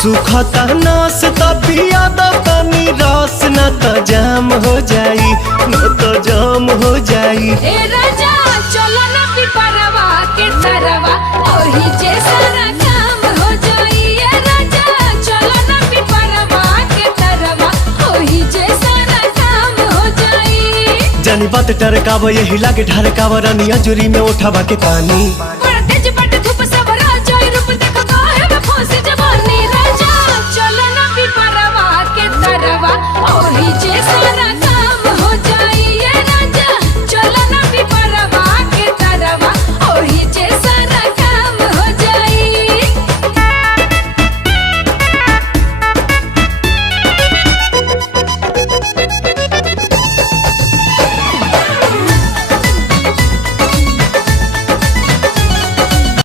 सुखता नस त पिया द तनी रस न त जाम हो जाई, न त जाम हो जाई। ए राजा चलो ना पिपरवा के तरवा ओही जे सारा काम हो जाई। ए राजा चलो ना पिपरवा के तरवा ओही जे सारा काम हो जाई। जानी बात टरकाव यही लागे ढरकाव रानी अजूरी में उठावा के पानी।